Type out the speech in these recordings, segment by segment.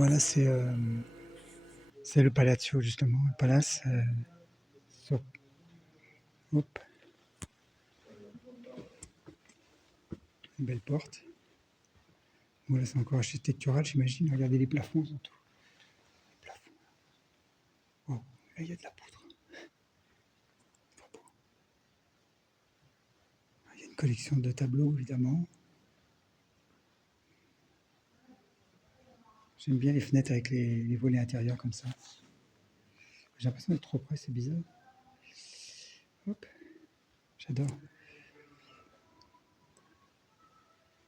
voilà, c'est le Palazzo, justement, le palace. So- hop, une belle porte. Voilà, c'est encore architectural, j'imagine. Regardez les plafonds, surtout. Les plafonds. Oh, là, il y a de la poudre. Trop beau. Il y a une collection de tableaux, évidemment. J'aime bien les fenêtres avec les volets intérieurs comme ça. J'ai l'impression d'être trop près, c'est bizarre. Hop, j'adore.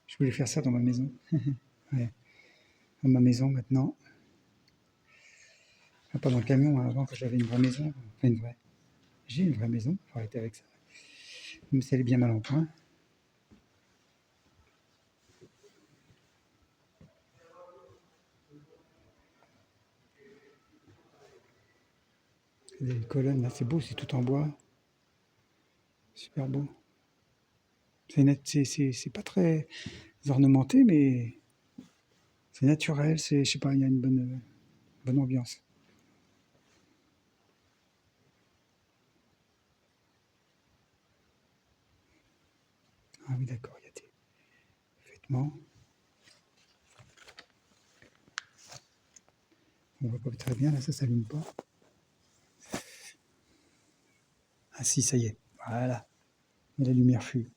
Je voulais faire ça dans ma maison. Ouais, dans ma maison maintenant. Ah, pas dans le camion, hein, avant quand j'avais une vraie maison. Enfin, une vraie. J'ai une vraie maison, faut arrêter avec ça. Même si elle est bien mal en point. Les colonnes là, c'est beau, c'est tout en bois. Super beau. C'est pas très ornementé, mais c'est naturel. Je sais pas, il y a une bonne ambiance. Ah oui, d'accord, il y a des vêtements. On voit pas très bien, là, ça s'allume pas. Ah si, ça y est. Voilà. Et la lumière fut.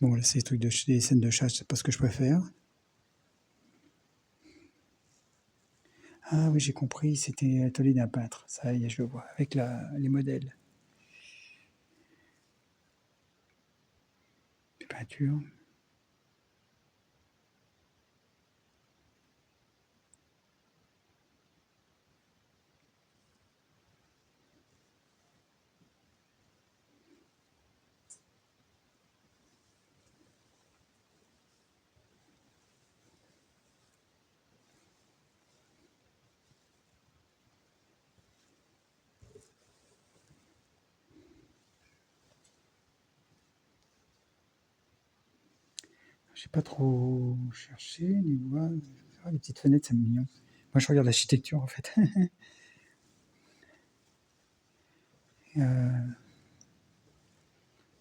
Bon, là, c'est des scènes de chasse, c'est pas ce que je préfère. Ah oui, j'ai compris, c'était l'atelier d'un peintre. Ça y est, je le vois, avec les modèles. Les peintures. J'ai pas trop cherché, les voies. Ah, les petites fenêtres, c'est mignon. Moi, je regarde l'architecture, en fait. Je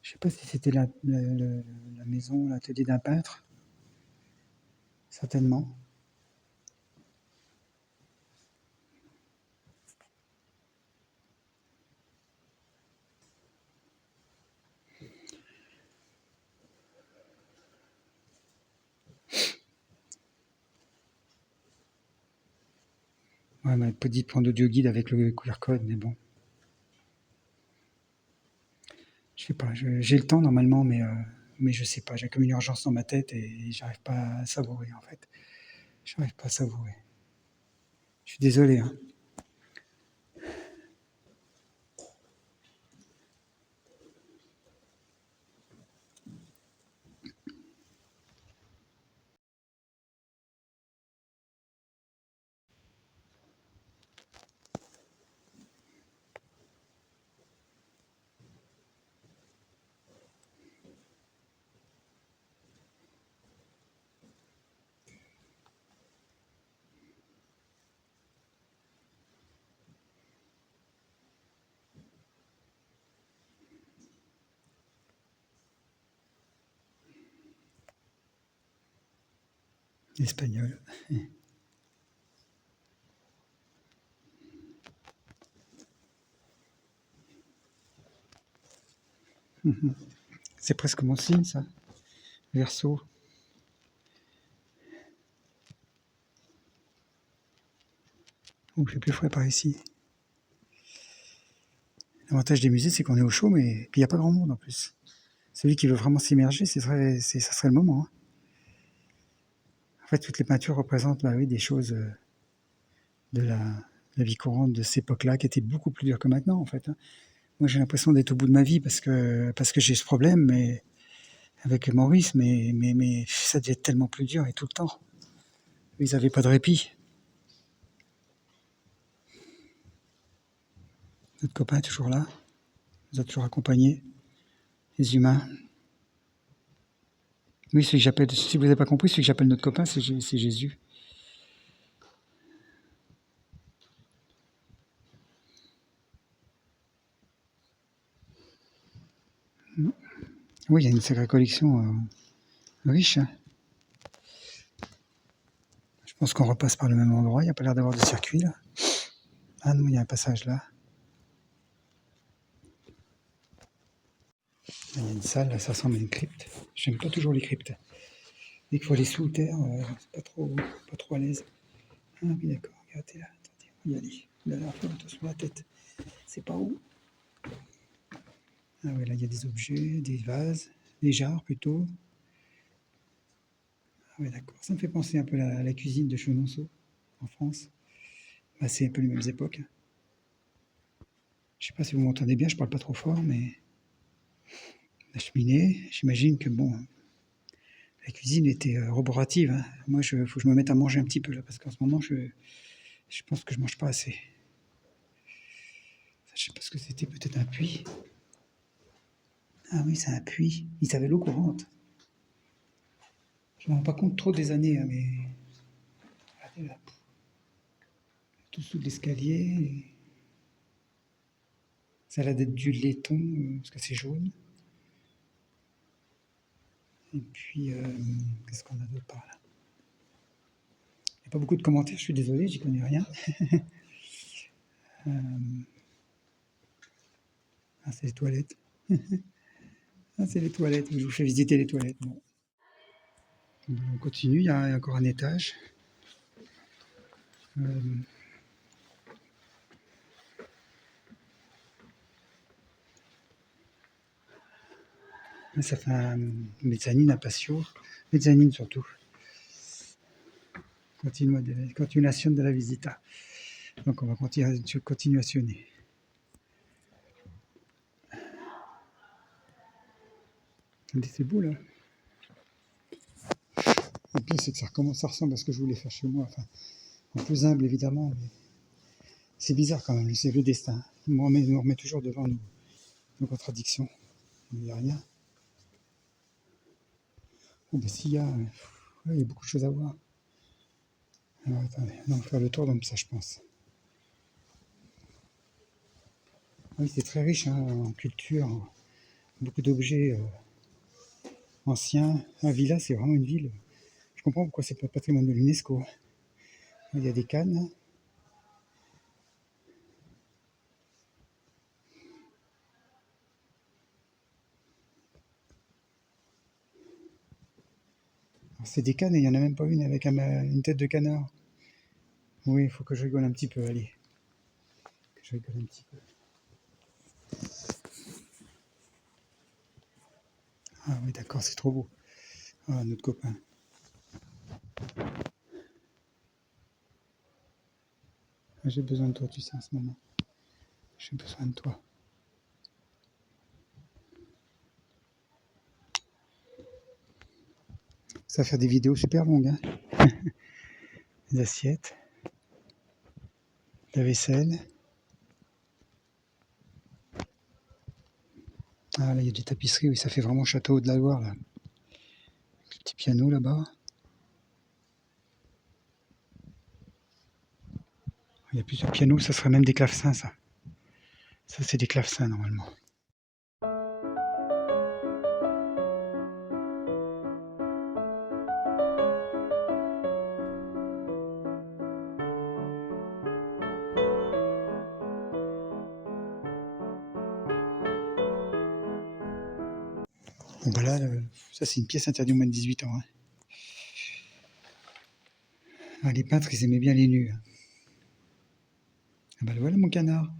sais pas si c'était la maison, l'atelier d'un peintre. Certainement. Ouais, mais pas dit de prendre audio guide avec le QR code, mais bon. Je sais pas, j'ai le temps normalement, mais je sais pas. J'ai comme une urgence dans ma tête et j'arrive pas à savourer, en fait. J'arrive pas à savourer. Je suis désolé, hein. Espagnol. C'est presque mon signe, ça. Verseau. Oh, j'ai plus frais par ici. L'avantage des musées, c'est qu'on est au chaud, mais puis il n'y a pas grand monde en plus. Celui qui veut vraiment s'immerger, ça serait le moment, hein. En fait, toutes les peintures représentent bah oui, des choses de la vie courante de cette époque-là, qui étaient beaucoup plus dures que maintenant, en fait, hein. Moi, j'ai l'impression d'être au bout de ma vie parce que j'ai ce problème, mais avec Maurice, mais ça devait être tellement plus dur et tout le temps. Ils n'avaient pas de répit. Notre copain est toujours là, il nous a toujours accompagnés, les humains. Oui, si vous n'avez pas compris, celui que j'appelle notre copain, c'est Jésus. Oui, il y a une sacrée collection riche, hein. Je pense qu'on repasse par le même endroit. Il n'y a pas l'air d'avoir de circuit là. Ah non, il y a un passage là. Il y a une salle, là, ça ressemble à une crypte. J'aime pas toujours les cryptes. Dès qu'il faut aller sous terre, c'est pas trop à l'aise. Ah oui, d'accord, regardez là, attendez, on va y aller. La dernière fois, attention à la tête. C'est pas où? Ah oui, là, il y a des objets, des vases, des jarres plutôt. Ah oui, d'accord. Ça me fait penser un peu à la cuisine de Chenonceau, en France. Bah, c'est un peu les mêmes époques. Je sais pas si vous m'entendez bien, je parle pas trop fort, mais la cheminée, j'imagine que bon, la cuisine était roborative, hein. Moi, faut que je me mette à manger un petit peu là, parce qu'en ce moment, je pense que je mange pas assez. Je sais pas ce que c'était, peut-être un puits. Ah oui, c'est un puits. Ils avaient l'eau courante. Je me rends pas compte trop des années, hein, mais regardez là, tout sous de l'escalier. Ça a l'air d'être du laiton, parce que c'est jaune. Et puis, qu'est-ce qu'on a d'autre par là? Il n'y a pas beaucoup de commentaires, je suis désolé, j'y connais rien. Ah, c'est les toilettes. Ah, c'est les toilettes, je vous fais visiter les toilettes. Bon. On continue, il y a encore un étage. Euh, Ça fait un mezzanine, un patio. Mezzanine surtout. Continuation de la visita. Donc on va continuationner. C'est beau là. Le pire c'est que ça ressemble à ce que je voulais faire chez moi. Enfin, en plus humble évidemment, mais c'est bizarre quand même, c'est le destin. Il nous remet toujours devant nos contradictions. Il n'y a rien. Oh ben s'il y a, ouais, il y a beaucoup de choses à voir. Alors attendez, on va faire le tour comme ça je pense. Oui, c'est très riche hein, en culture, beaucoup d'objets anciens. La villa, c'est vraiment une ville. Je comprends pourquoi c'est pas patrimoine de l'UNESCO. Il y a des cannes. C'est des cannes et il n'y en a même pas une avec une tête de canard. Oui, il faut que je rigole un petit peu, allez. Que je rigole un petit peu. Ah oui, d'accord, c'est trop beau. Ah, notre copain. Ah, j'ai besoin de toi, tu sais, en ce moment. J'ai besoin de toi. Ça va faire des vidéos super longues, hein. Des assiettes. La vaisselle. Ah là, il y a des tapisseries, oui, ça fait vraiment château de la Loire, là. Le petit piano là-bas. Il y a plusieurs pianos, ça serait même des clavecins, ça. Ça, c'est des clavecins, normalement. Bon, bah là, ça, c'est une pièce interdite aux moins de 18 ans, hein. Ah, les peintres, ils aimaient bien les nus, hein. Ah bah voilà mon canard.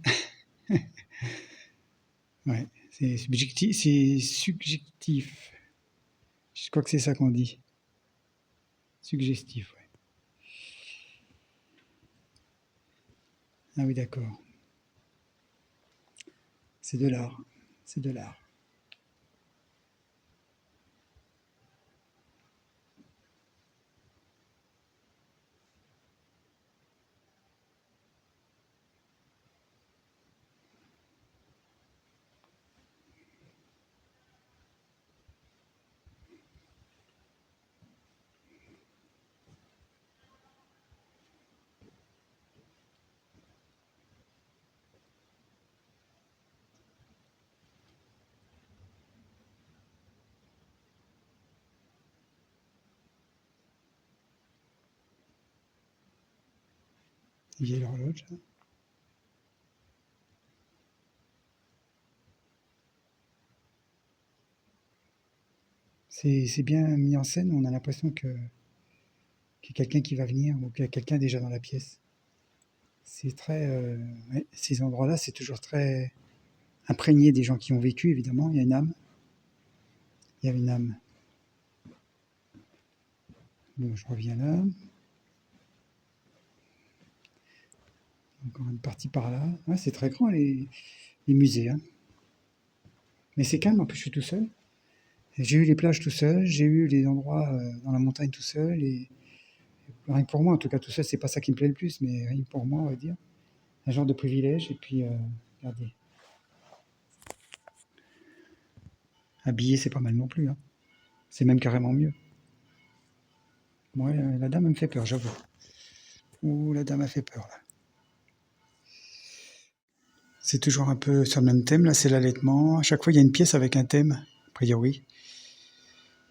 Ouais, c'est subjectif, c'est subjectif. Je crois que c'est ça qu'on dit. Suggestif, ouais. Ah oui, d'accord. C'est de l'art. C'est de l'art. une vieille horloge. C'est bien mis en scène, on a l'impression qu'il y a quelqu'un qui va venir ou qu'il y a quelqu'un déjà dans la pièce. C'est très, ouais, ces endroits-là, c'est toujours très imprégné des gens qui ont vécu, évidemment. Il y a une âme. Il y a une âme. Bon, je reviens là. Encore une partie par là. Ouais, c'est très grand les musées, hein. Mais c'est calme, en plus je suis tout seul. J'ai eu les plages tout seul, j'ai eu les endroits dans la montagne tout seul. Et rien que pour moi, en tout cas tout seul, c'est pas ça qui me plaît le plus, mais rien que pour moi, on va dire. Un genre de privilège. Et puis, regardez, habillé, c'est pas mal non plus, hein. C'est même carrément mieux. Ouais, la dame elle me fait peur, j'avoue. Ouh, la dame a fait peur, là. C'est toujours un peu sur le même thème, là, c'est l'allaitement. À chaque fois, il y a une pièce avec un thème, a priori.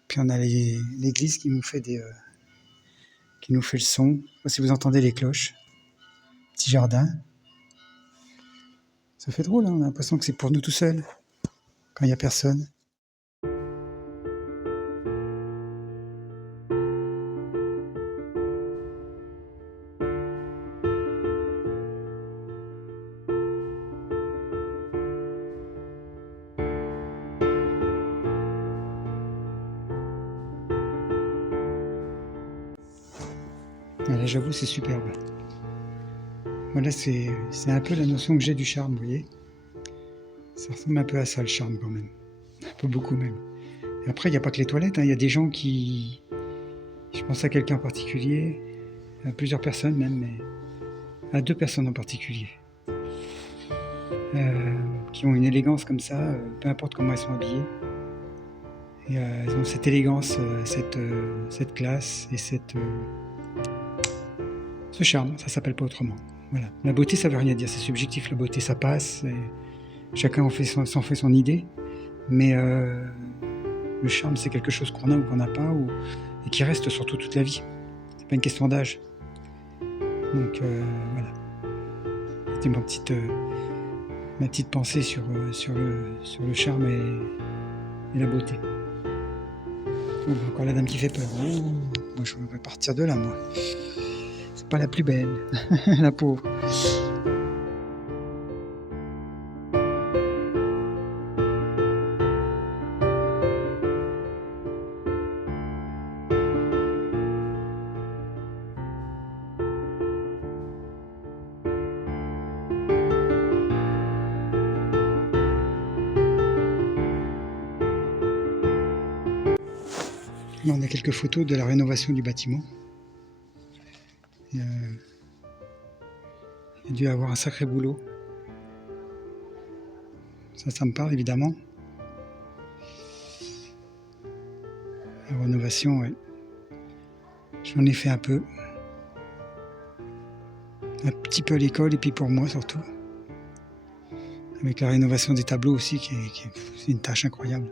Puis on a l'église qui nous fait qui nous fait le son. Je sais pas si vous entendez les cloches. Petit jardin. Ça fait drôle, hein, on a l'impression que c'est pour nous tout seuls, quand il n'y a personne. Là, j'avoue, c'est superbe. Voilà, c'est un peu la notion que j'ai du charme, vous voyez. Ça ressemble un peu à ça, le charme, quand même. Un peu beaucoup, même. Et après, il n'y a pas que les toilettes, hein, il y a des gens qui... Je pense à quelqu'un en particulier, à plusieurs personnes même, mais à 2 personnes en particulier, qui ont une élégance comme ça, peu importe comment elles sont habillées. Et elles ont cette élégance, cette classe et ce charme, ça s'appelle pas autrement. Voilà. La beauté, ça veut rien dire, c'est subjectif. La beauté, ça passe. Et chacun s'en fait son idée. Mais le charme, c'est quelque chose qu'on a ou qu'on n'a pas, et qui reste surtout toute la vie. C'est pas une question d'âge. Donc voilà. C'était ma petite pensée sur le charme et la beauté. Oh, encore la dame qui fait peur. Oh, moi, je vais partir de là, moi. C'est pas la plus belle, la pauvre. Là, on a quelques photos de la rénovation du bâtiment. Il y a dû avoir un sacré boulot. Ça me parle évidemment. La rénovation, ouais. J'en ai fait un peu. Un petit peu à l'école et puis pour moi surtout. Avec la rénovation des tableaux aussi, c'est une tâche incroyable.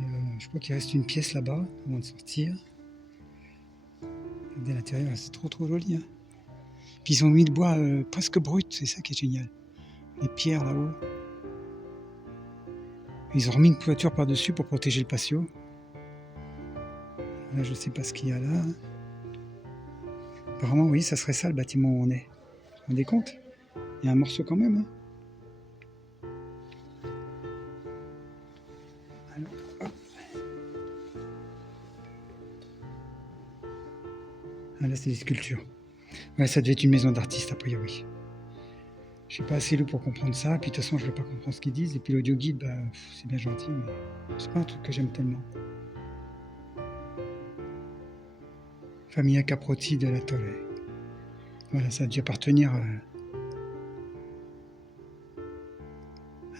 Et, je crois qu'il reste une pièce là-bas avant de sortir. Regardez l'intérieur, c'est trop joli, hein. Puis ils ont mis le bois presque brut, c'est ça qui est génial. Les pierres là-haut. Ils ont remis une toiture par-dessus pour protéger le patio. Là, je sais pas ce qu'il y a là. Apparemment, oui, ça serait ça le bâtiment où on est. Vous vous rendez compte? Il y a un morceau quand même, hein. Alors, hop. Ah, là, c'est des sculptures. Ouais, ça devait être une maison d'artiste, a priori. Je suis pas assez lourd pour comprendre ça, puis de toute façon, je ne vais pas comprendre ce qu'ils disent. Et puis l'audio guide, bah, c'est bien gentil, mais c'est pas un truc que j'aime tellement. Famille Caprotti de la Tolle. Voilà, ça a dû appartenir à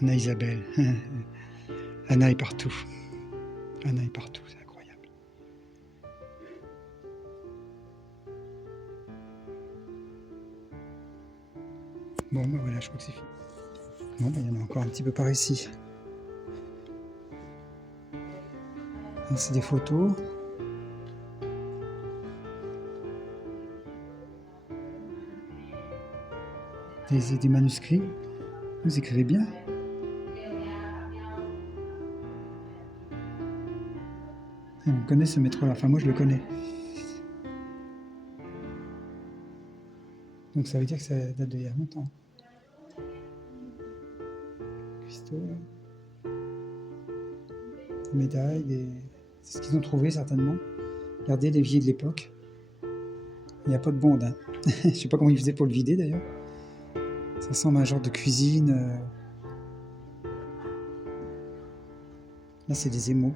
Anna Isabelle. Anna est partout. Anna est partout, c'est incroyable. Bon, bah voilà, je crois que c'est fini. Bon, bah, il y en a encore un petit peu par ici. C'est des photos. Des manuscrits. Vous écrivez bien. On connaît ce métro-là. Enfin, moi, je le connais. Donc, ça veut dire que ça date d'il y a longtemps. Cuistot, médailles, c'est ce qu'ils ont trouvé certainement. Regardez l'évier de l'époque. Il n'y a pas de bonde. Hein. Je ne sais pas comment ils faisaient pour le vider d'ailleurs. Ça ressemble à un genre de cuisine. Là, c'est des émaux.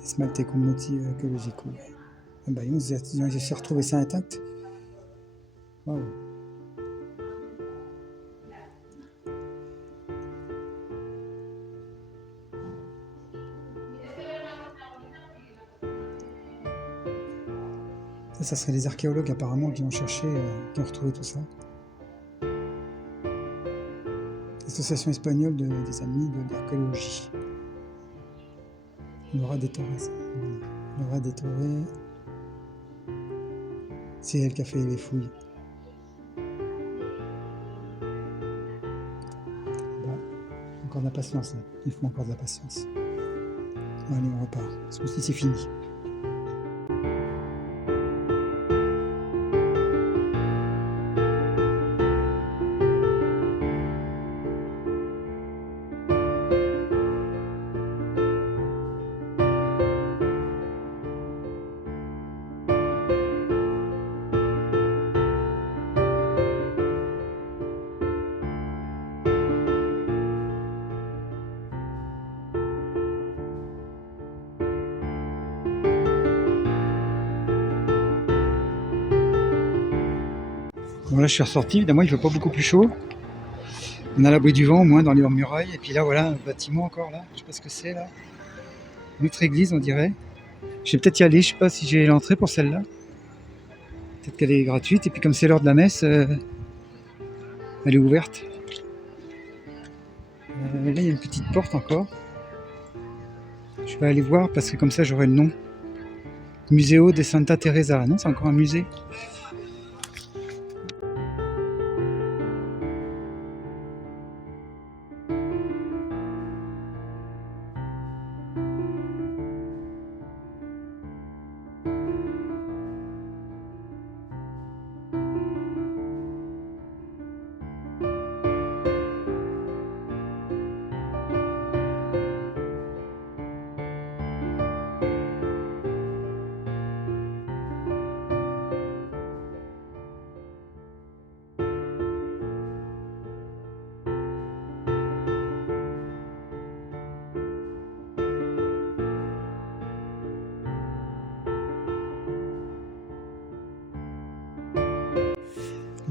Smalté con motif écologico. Ah bah, ils ont réussi à retrouver ça intact. Wow. Ça serait les archéologues apparemment qui ont cherché, qui ont retrouvé tout ça. L'association espagnole des amis de l'archéologie. Laura de Torres. Laura de Torres. C'est elle qui a fait les fouilles. Bon, encore de la patience là. Il faut encore de la patience. Allez, on repart. Ce coup-ci, c'est fini. Bon là je suis ressorti, évidemment il ne fait pas beaucoup plus chaud. On a l'abri du vent au moins dans les murailles. Et puis là voilà un bâtiment encore là, je sais pas ce que c'est là. Notre église on dirait. Je vais peut-être y aller, je sais pas si j'ai l'entrée pour celle-là. Peut-être qu'elle est gratuite et puis comme c'est l'heure de la messe, elle est ouverte. Là il y a une petite porte encore. Je vais aller voir parce que comme ça j'aurai le nom. Museo de Santa Teresa, non c'est encore un musée.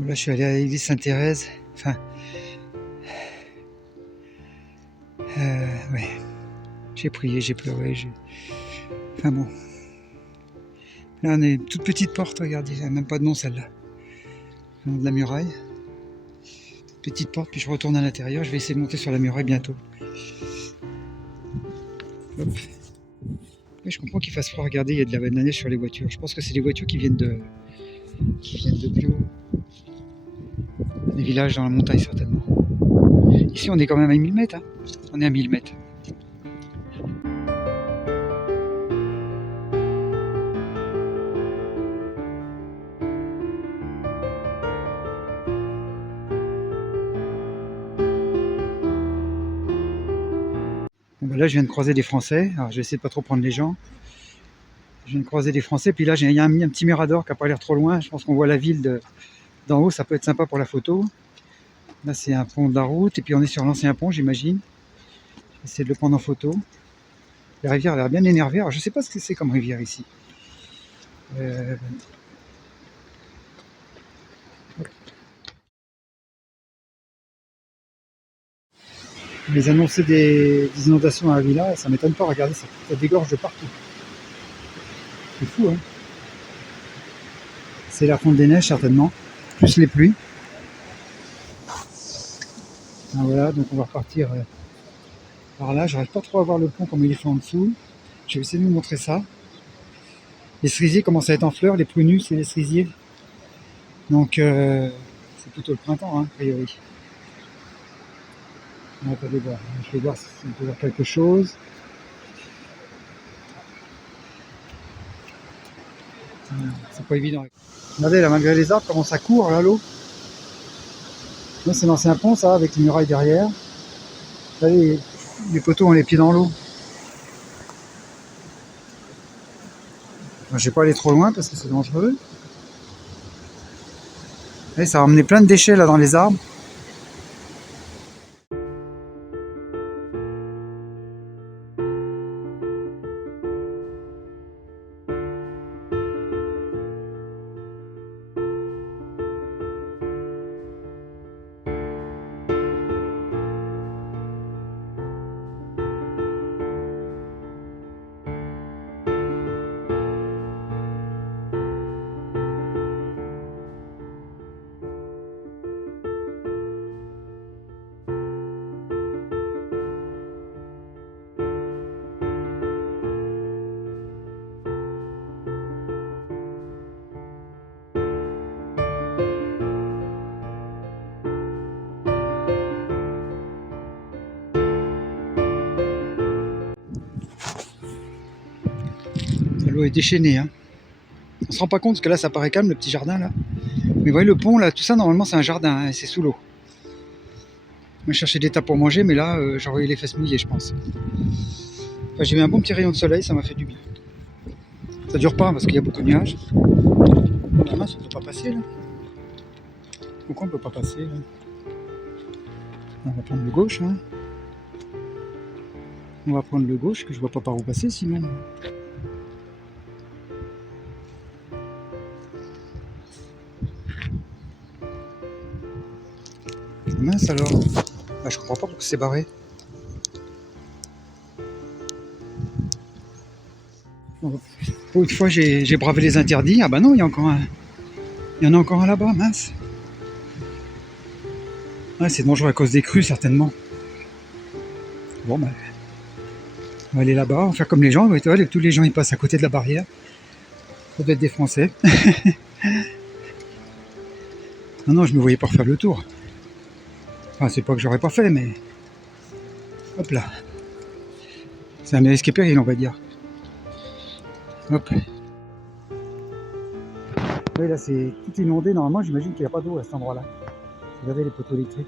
Là, je suis allé à l'église Sainte-Thérèse. Enfin, ouais. J'ai prié, j'ai pleuré. Enfin bon. Là, on a une toute petite porte, regardez, elle n'a même pas de nom celle-là. Le nom de la muraille. Petite porte, puis je retourne à l'intérieur. Je vais essayer de monter sur la muraille bientôt. Hop. Oui, je comprends qu'il fasse froid. Regardez, il y a de la neige sur les voitures. Je pense que c'est les voitures qui viennent de plus haut. Des villages dans la montagne, certainement. Ici, on est quand même à 1000 mètres. Hein. On est à 1000 mètres. Bon, ben là, je viens de croiser des Français. Alors, je vais essayer de pas trop prendre les gens. Je viens de croiser des Français. Puis là, il y a un petit mirador qui n'a pas l'air trop loin. Je pense qu'on voit la ville d'en haut. Ça peut être sympa pour la photo. Là, c'est un pont de la route. Et puis, on est sur l'ancien pont, j'imagine. Je vais essayer de le prendre en photo. La rivière a l'air bien énervée. Alors, je ne sais pas ce que c'est comme rivière ici. Ils annonçaient des inondations à la villa. Ça ne m'étonne pas. Regardez, ça dégorge de partout. C'est fou, hein. C'est la fonte des neiges, certainement. Plus les pluies. Ah, voilà, donc on va repartir Alors là, j'arrive pas trop à voir le pont comme il est fait en dessous. Je vais essayer de vous montrer ça. Les cerisiers commencent à être en fleurs, les plus nus, c'est les cerisiers. Donc, c'est plutôt le printemps, hein, a priori. Attendez voir, je vais voir si on peut voir quelque chose. C'est pas évident. Regardez là, malgré les arbres, comment ça court là, l'eau. Là, c'est l'ancien pont, ça, avec les murailles derrière. Là, les poteaux ont les pieds dans l'eau. Je vais pas aller trop loin parce que c'est dangereux. Et ça a emmené plein de déchets là dans les arbres. L'eau est déchaînée, hein. On se rend pas compte parce que là ça paraît calme, le petit jardin là. Mais vous voyez le pont là, tout ça normalement c'est un jardin, hein, et c'est sous l'eau. Moi je cherchais des tas pour manger, mais là j'aurais eu les fesses mouillées je pense. Enfin, j'ai eu un bon petit rayon de soleil, ça m'a fait du bien. Ça dure pas parce qu'il y a beaucoup de nuages. La main, ça ne peut pas passer là. Pourquoi on ne peut pas passer là? On va prendre le gauche, hein. On va prendre le gauche, que je vois pas par où passer sinon. Mince alors. Bah, je comprends pas pourquoi c'est barré. Pour une fois j'ai bravé les interdits. Ah bah non, il y en a encore un là-bas, mince. Ouais, c'est dangereux à cause des crues certainement. Bon bah, on va aller là-bas, on va faire comme les gens. Tous les gens ils passent à côté de la barrière. Ça doit être des Français. Non, je me voyais pas refaire le tour. Enfin, c'est pas que j'aurais pas fait, mais... Hop là. C'est un risque péril, on va dire. Hop. Oui, là, c'est tout inondé. Normalement, j'imagine qu'il n'y a pas d'eau à cet endroit-là. Regardez les poteaux électriques.